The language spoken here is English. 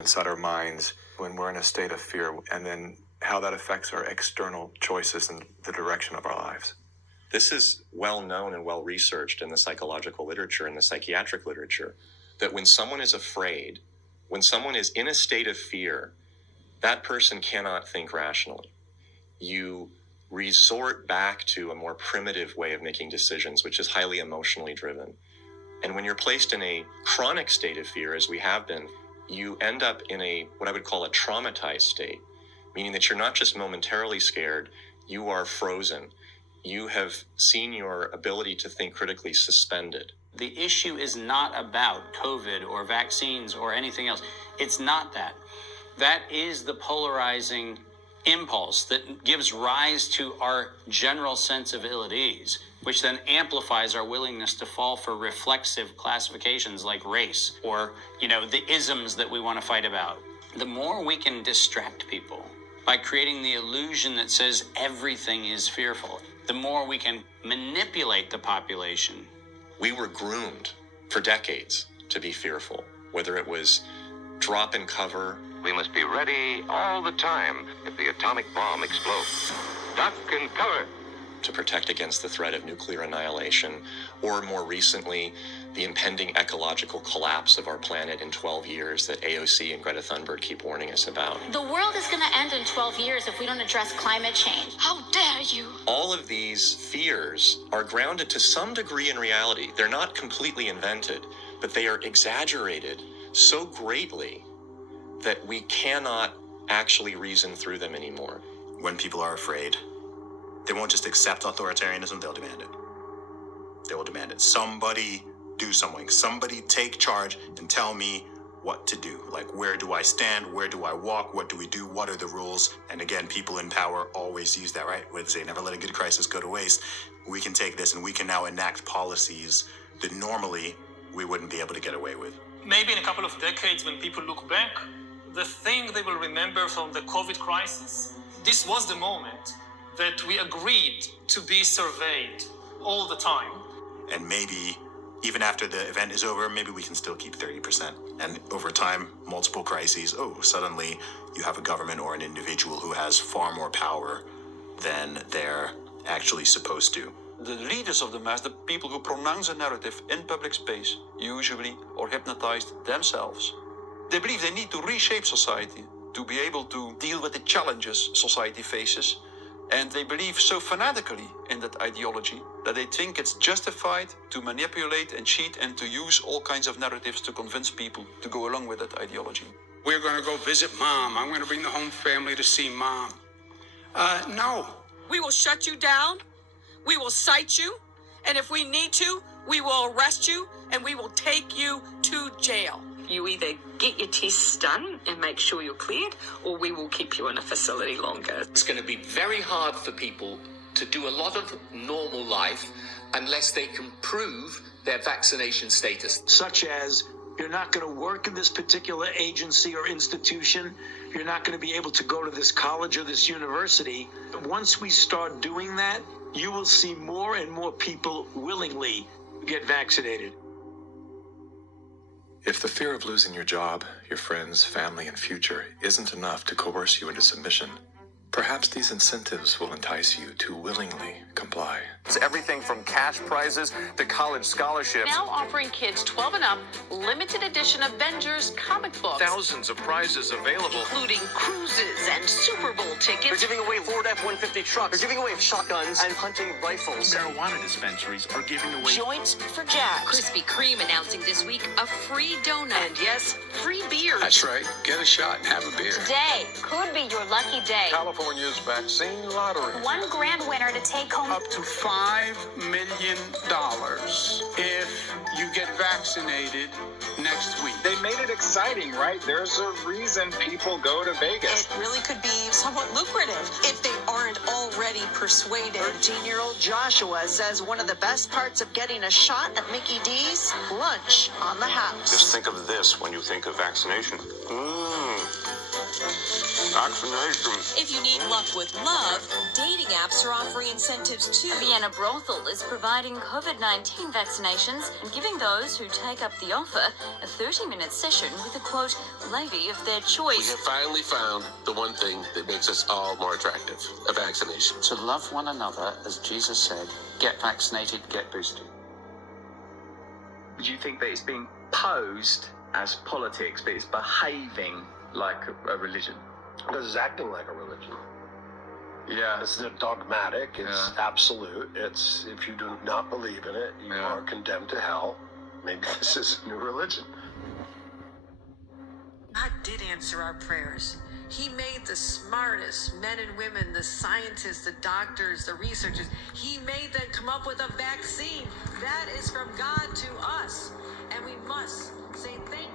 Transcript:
inside our minds when we're in a state of fear, and then how that affects our external choices and the direction of our lives. This is well known and well researched in the psychological literature and the psychiatric literature, that when someone is afraid, when someone is in a state of fear, that person cannot think rationally. You resort back to a more primitive way of making decisions, which is highly emotionally driven. And when you're placed in a chronic state of fear, as we have been, you end up in what I would call a traumatized state, meaning that you're not just momentarily scared, you are frozen. You have seen your ability to think critically suspended. The issue is not about COVID or vaccines or anything else. It's not that. That is the polarizing impulse that gives rise to our general sense of ill at ease, which then amplifies our willingness to fall for reflexive classifications like race or, the isms that we want to fight about. The more we can distract people by creating the illusion that says everything is fearful, the more we can manipulate the population. We were groomed for decades to be fearful, whether it was drop and cover. We must be ready all the time if the atomic bomb explodes. Duck and cover. To protect against the threat of nuclear annihilation, or more recently, the impending ecological collapse of our planet in 12 years that AOC and Greta Thunberg keep warning us about. The world is going to end in 12 years if we don't address climate change. How dare you? All of these fears are grounded to some degree in reality. They're not completely invented, but they are exaggerated so greatly that we cannot actually reason through them anymore. When people are afraid, they won't just accept authoritarianism, they'll demand it. They will demand it. Somebody do something. Somebody take charge and tell me what to do. Like, where do I stand? Where do I walk? What do we do? What are the rules? And again, people in power always use that, right? Where they say, never let a good crisis go to waste. We can take this and we can now enact policies that normally we wouldn't be able to get away with. Maybe in a couple of decades, when people look back, the thing they will remember from the COVID crisis, this was the moment that we agreed to be surveyed all the time. And maybe even after the event is over, maybe we can still keep 30%. And over time, multiple crises, suddenly you have a government or an individual who has far more power than they're actually supposed to. The leaders of the mass, the people who pronounce a narrative in public space, usually are hypnotized themselves. They believe they need to reshape society to be able to deal with the challenges society faces. And they believe so fanatically in that ideology that they think it's justified to manipulate and cheat and to use all kinds of narratives to convince people to go along with that ideology. We're going to go visit Mom. I'm going to bring the home family to see Mom. No. We will shut you down. We will cite you. And if we need to, we will arrest you and we will take you to jail. You either get your tests done and make sure you're cleared, or we will keep you in a facility longer. It's going to be very hard for people to do a lot of normal life unless they can prove their vaccination status. Such as, you're not going to work in this particular agency or institution. You're not going to be able to go to this college or this university. Once we start doing that, you will see more and more people willingly get vaccinated. If the fear of losing your job, your friends, family, and future isn't enough to coerce you into submission, perhaps these incentives will entice you to willingly comply. It's everything from cash prizes to college scholarships. Now offering kids 12 and up limited edition Avengers comic books. Thousands of prizes available, including cruises and Super Bowl tickets. They're giving away Ford F-150 trucks. They're giving away shotguns and hunting rifles. Marijuana dispensaries are giving away joints for jacks. Krispy Kreme announcing this week a free donut. And yes, free beers. That's right. Get a shot and have a beer. Today could be your lucky day. California's vaccine lottery. One grand winner to take home up to $5 million if you get vaccinated next week. They made it exciting, right? There's a reason people go to Vegas. It really could be somewhat lucrative if they aren't already persuaded. 13-year-old Joshua says one of the best parts of getting a shot at Mickey D's, lunch on the house. Just think of this when you think of vaccination. vaccination. If you need luck with love, dating apps are offering incentives too. Vienna Brothel is providing COVID-19 vaccinations and giving those who take up the offer a 30-minute session with a, quote, lady of their We choice. have finally found the one thing that makes us all more attractive, a vaccination. To love one another, as Jesus said, get vaccinated, get boosted. Do you think that it's being posed as politics, but it's behaving like a religion? Because it's acting like a religion. Yeah. It's dogmatic, it's absolute, it's if you do not believe in it, you are condemned to hell. Maybe this is a new religion. God did answer our prayers. He made the smartest men and women, the scientists, the doctors, the researchers. He made them come up with a vaccine. That is from God to us. And we must say thank